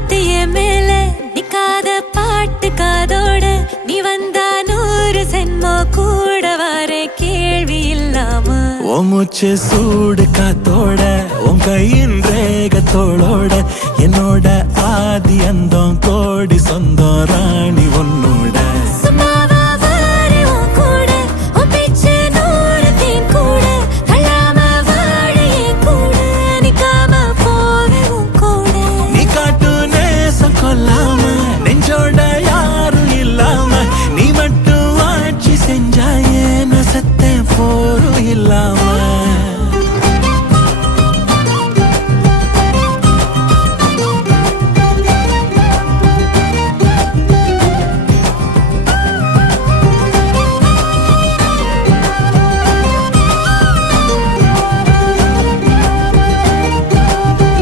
காத்திய மேல நிக்காத பாட்டு காதோட நீ வந்தா 100 சென்மோ கூட வர கேள்வி இல்லாம மூச்சு சூடு காத்தோட உன் கையின் ரேகத்தோளோட என்னோட ஆதி அந்தம்